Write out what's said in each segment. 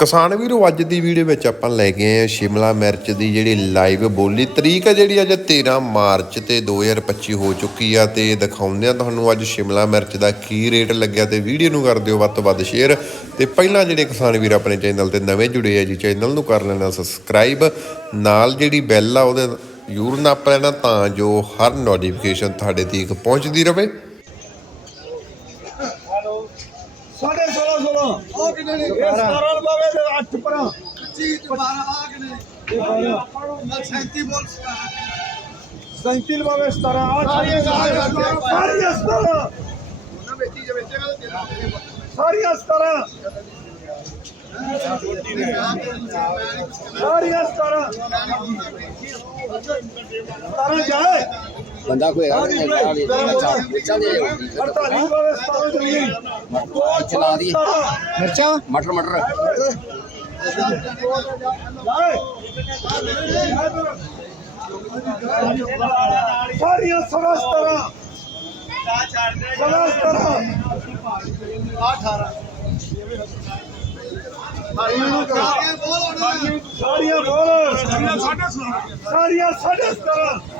ਕਿਸਾਨ ਵੀਰੋ, ਅੱਜ ਦੀ ਵੀਡੀਓ ਵਿੱਚ ਆਪਾਂ ਲੈ ਕੇ ਆਏ ਹਾਂ ਸ਼ਿਮਲਾ ਮਿਰਚ ਦੀ ਜਿਹੜੀ ਲਾਈਵ ਬੋਲੀ। ਤਰੀਕ ਹੈ ਜਿਹੜੀ ਅੱਜ 13 ਮਾਰਚ ਤੇ 2025 ਹੋ ਚੁੱਕੀ ਆ ਤੇ ਦਿਖਾਉਂਦੇ ਆ ਤੁਹਾਨੂੰ ਅੱਜ ਸ਼ਿਮਲਾ ਮਿਰਚ ਦਾ ਕੀ ਰੇਟ ਲੱਗਿਆ ਤੇ ਵੀਡੀਓ ਨੂੰ ਕਰ ਦਿਓ ਵੱਧ ਤੋਂ ਵੱਧ ਸ਼ੇਅਰ ਤੇ ਪਹਿਲਾਂ ਜਿਹੜੇ ਕਿਸਾਨ ਵੀਰ ਆਪਣੇ ਚੈਨਲ ਤੇ ਨਵੇਂ ਜੁੜੇ ਆ ਜੀ ਚੈਨਲ ਨੂੰ ਕਰ ਲੈਣਾ ਸਬਸਕ੍ਰਾਈਬ ਨਾਲ ਜਿਹੜੀ ਬੈਲ ਆ, ਉਹਦੇ ਜ਼ਰੂਰ ਨੱਪ ਲੈਣਾ ਤਾਂ ਜੋ ਹਰ ਨੋਟੀਫਿਕੇਸ਼ਨ ਤੁਹਾਡੇ ਤੱਕ ਪਹੁੰਚਦੀ ਰਹੇ ਸਾਢੇ 16 16 ਆ ਕਿੰਨੇ ਨੇ ਇਹ 17 ਲਵਾਵੇ ਤੇ 8 ਪਰਾਂ 25 ਦੁਬਾਰਾ ਆ ਕਿਨੇ ਇਹ 12 ਮੈਂ 37 ਬੋਲ 37 ਲਵਾਵੇ 17 ਆ ਸਾਰੀਆਂ ਸਾਰੀਆਂ 17 ਉਹਨਾਂ ਵੇਚੀ ਜੇ ਵੇਚੇਗਾ ਤੇ ਤੇਰਾ ਸਾਰੀਆਂ 17 ਸਾਰੀਆਂ 17 17 ਜਾਏ ਬੰਦਾ ਕੋਈ ਹੈਗਾ ਨਹੀਂ ਚੱਲ ਇਹ 48 ਲਵਾਵੇ 17 ਚਲੀ ਚਲਾ ਦੀ ਮਿਰਚਾਂ? ਮਟਰ ਮਟਰ। ਸਾਰੀਆਂ 17 17 17 ਸਾਰੀਆਂ ਬੋਲ। ਸਾਰੀਆਂ ਬੋਲ ਸਾਰੀਆਂ ਸਾਢੇ 17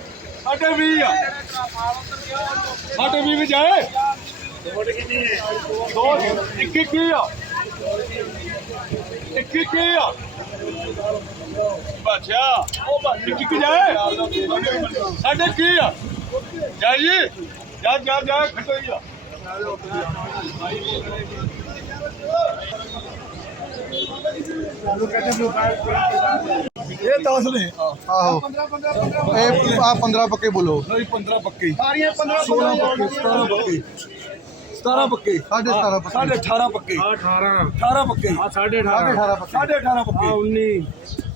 ਇੱਕ ਇੱਕ ਹੀ ਆ। ਬੱਚਾ ਉਹ ਬੱਚ ਇੱਕ ਇੱਕ ਜਾਏ। ਸਾਡੇ ਕੀ ਆ। ਜਾਈਏ ਜਾ। ਜਾ ਜਾ ਖਟੋ ਇਹ 10 ਨੇ। ਆਹੋ। ਇਹ ਆ 15 ਪੱਕੇ ਬੋਲੋ। ਨਹੀਂ 15 ਪੱਕੇ। ਸਾਰੀਆਂ 15 16 ਪੱਕੇ। 17 ਪੱਕੇ। 17 ਪੱਕੇ। ਸਾਢੇ 17 ਪੱਕੇ। ਸਾਢੇ 18 ਪੱਕੇ। 18 18 ਪੱਕੇ। ਆ 18.5 ਸਾਢੇ 18 ਪੱਕੇ। ਸਾਢੇ 18 ਪੱਕੇ। ਆ 19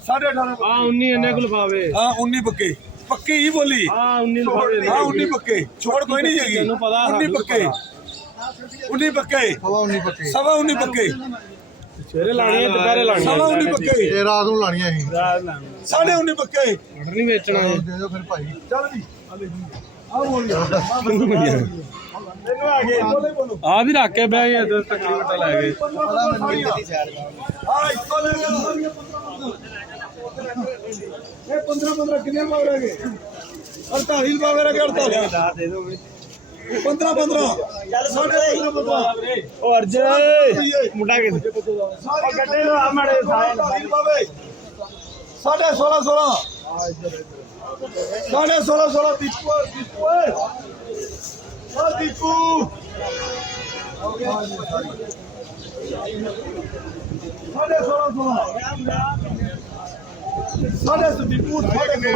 ਸਾਢੇ 18 ਆ 19 ਇੰਨੇ ਕੁ ਲਫਾਵੇ ਹਾਂ 19 ਪੱਕੇ। ਪੱਕੀ ਹੀ ਬੋਲੀ। ਆ 19 ਲਫਾਵੇ ਹਾਂ 19 ਪੱਕੇ। ਛੋੜ ਕੋਈ ਨਹੀਂ ਹੈਗੀ। ਤੈਨੂੰ ਪਤਾ, 19 ਸਾਨੂੰ ਪੱਕੇ। 19 ਪੱਕੇ ਸਵਾ 19 ਪੱਕੇ। ਸਵਾ 19 ਪੱਕੇ। ਸਵੇਰੇ ਲਾਣੀਆਂ ਦੁਪਹਿਰੇ ਲਾਣੀਆਂ ਸਵਾ 19 ਪੱਕੇ ਇਹ ਰਾਤ ਨੂੰ ਲਾਣੀਆਂ ਸੀ। ਸਾਢੇ 19 ਪੱਕੇ। ਮਟਰ ਨਹੀਂ ਵੇਚਣਾ। ਦੇ ਦਿਓ ਫਿਰ ਭਾਈ। ਚੱਲ ਜੀ। ਆ ਬੋਲ ਮੈਨੂੰ ਆ ਗਏ। ਬੋਲੇ ਬੋਲੋ। ਆ ਵੀ ਰੱਖ ਕੇ ਬਹਿ ਗਏ ਤੇ ਤਕਰੀਬਨ ਲੈ ਗਏ। ਹਾਂ ਇੱਕੋ ਲੈ ਗਏ ਇਹ 15 15 ਕਿੰਨੇ ਪਾਵ ਰਹਿ ਗਏ 48 ਪਾਵ ਰਹਿ ਗਏ 48 ਦੇ ਦੋਗੇ 15 15 ਚੱਲ ਸਾਡੇ 15 ਉਹ ਅਰਜੇ ਮੁੰਡਾ ਕਿ ਗੱਡੇ ਲੋ ਆ ਮੜੇ ਸਾਢੇ 16 16 ਸਾਢੇ 16 16 ਦੀਪੂ ਦੀਪੂ ਓ ਦੀਪੂ। ਸਾਢੇ 16 16 ਸਾਢੇ ਦੀਪੂ ਸਾਢੇ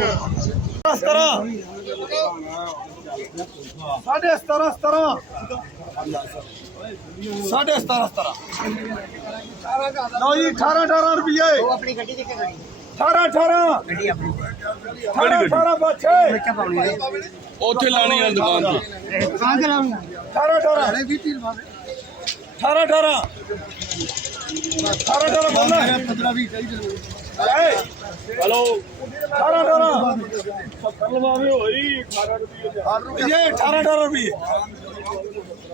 17 ਸਾਢੇ 17 17 ਸਾਢੇ 17 17 ਲਓ ਜੀ 18 18 ਰੁਪਏ ਆਪਣੀ ਗੱਡੀ ਦੇ ਕੇ ਖੜੀ। 18 18 ਗੱਡੀ ਆਪਣੀ। 18 18 ਬੱਚੇ। ਉੱਥੇ ਲਾਣੀ ਆ ਦੁਕਾਨ ਤੇ। ਕਾਂ ਤੇ ਲਾਉਣੀ 18 18 ਅਰੇ 20 30 ਲਵਾਵੇ 18 18 18 18 ਬੋਲਣਾ 15 20 ਚਾਹੀਦੇ ਹਲੋ। 18 18 ਲਵਾਵੇ ਹੋਈ 18 ਰੁਪਏ। ਇਹ 18 18 ਰੁਪਏ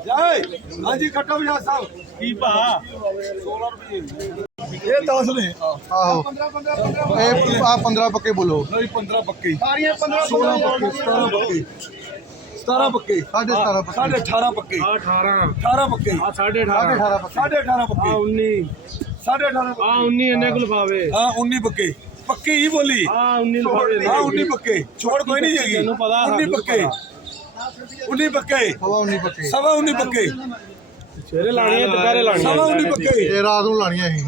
ਜਾਏ। ਹਾਂਜੀ ਖੱਟਾ ਵਿਆਹ ਸਾਹਿਬ। ਕੀ ਭਾ? ਇਹ 10 ਨੇ। ਆਹੋ। 15 15 15 ਇਹ ਆ 15 ਪੱਕੇ ਬੋਲੋ। ਨਹੀਂ 15 ਪੱਕੇ। ਸਾਰੀਆਂ 15 16 ਪੱਕੇ 17 ਪੱਕੇ। 17 ਪੱਕੇ। ਸਾਢੇ 17 ਪੱਕੇ। ਸਾਢੇ 18 ਪੱਕੇ। ਆ 18 18 ਪੱਕੇ। ਆ 18.5 ਸਾਢੇ 18 ਪੱਕੇ ਸਾਢੇ 18 ਆ ਪੱਕੇ 19 ਸਾਢੇ 18 ਆ 19 ਇੰਨੇ ਕੁ ਲਫਾਵੇ ਹਾਂ 19 ਪੱਕੇ। ਪੱਕੀ ਹੀ ਬੋਲੀ। ਆ 19 ਲਫਾਵੇ ਹਾਂ 19 ਪੱਕੇ। ਛੋੜ ਕੋਈ ਨਹੀਂ ਪਤਾ, 19 ਸਾਨੂੰ ਪੱਕੇ। 19 ਪੱਕੇ। ਸਵਾ 19 ਪੱਕੇ। ਸਵਾ 19 ਪੱਕੇ। ਸਵੇਰੇ ਲਾਣੀਆਂ ਦੁਪਹਿਰੇ ਲਾਣੀਆਂ ਸਵਾ 19 ਪੱਕੇ। ਇਹ ਰਾਤ ਨੂੰ ਲਾਣੀਆਂ ਸੀ।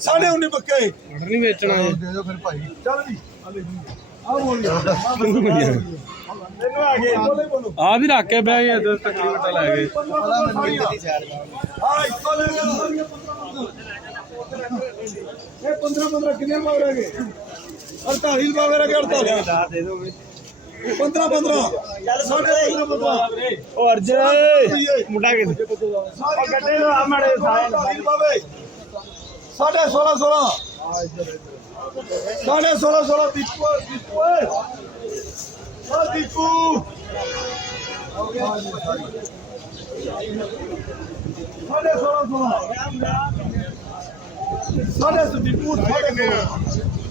ਸਾਢੇ 19 ਪੱਕੇ। ਮਟਰ ਨਹੀਂ ਵੇਚਣਾ ਇਹ। ਦੇ ਦਿਓ ਫਿਰ ਭਾਈ। ਚੱਲ ਜੀ। ਆ ਬੋਲ ਮੈਨੂੰ ਆ ਗਏ। ਬੋਲੇ ਬੋਲੋ। ਆ ਵੀ ਰੱਖ ਕੇ ਬਹਿ ਗਏ ਤੇ ਤਕਰੀਬਨ ਲੈ ਗਏ। ਹਾਂ ਇੱਕੋ ਲੈ ਗਏ ਇਹ 15 15 ਕਿੰਨੇ ਪਾਵ ਰਹਿ ਗਏ? 48 ਪਾਵ ਰਹਿ ਗਏ 48 ਦੇ ਦੋਗੇ 15 15 ਸਾਡੇ 15 15 ਉਹ ਅਰਜਨ ਮੁੰਡਾ ਕਿੱਥੇ? ਸਾਰੇ ਗੱਡੇ ਦਾ ਸਾਡੇ 16 16 ਸਾਡੇ 16 16 ਦੀਪੂ ਦੀਪੂ ਓਏ। ਆ ਦੀਪੂ। ਸਾਡੇ 16 16 ਸਾਡੇ ਦੀਪੂ ਸਾਡੇ 16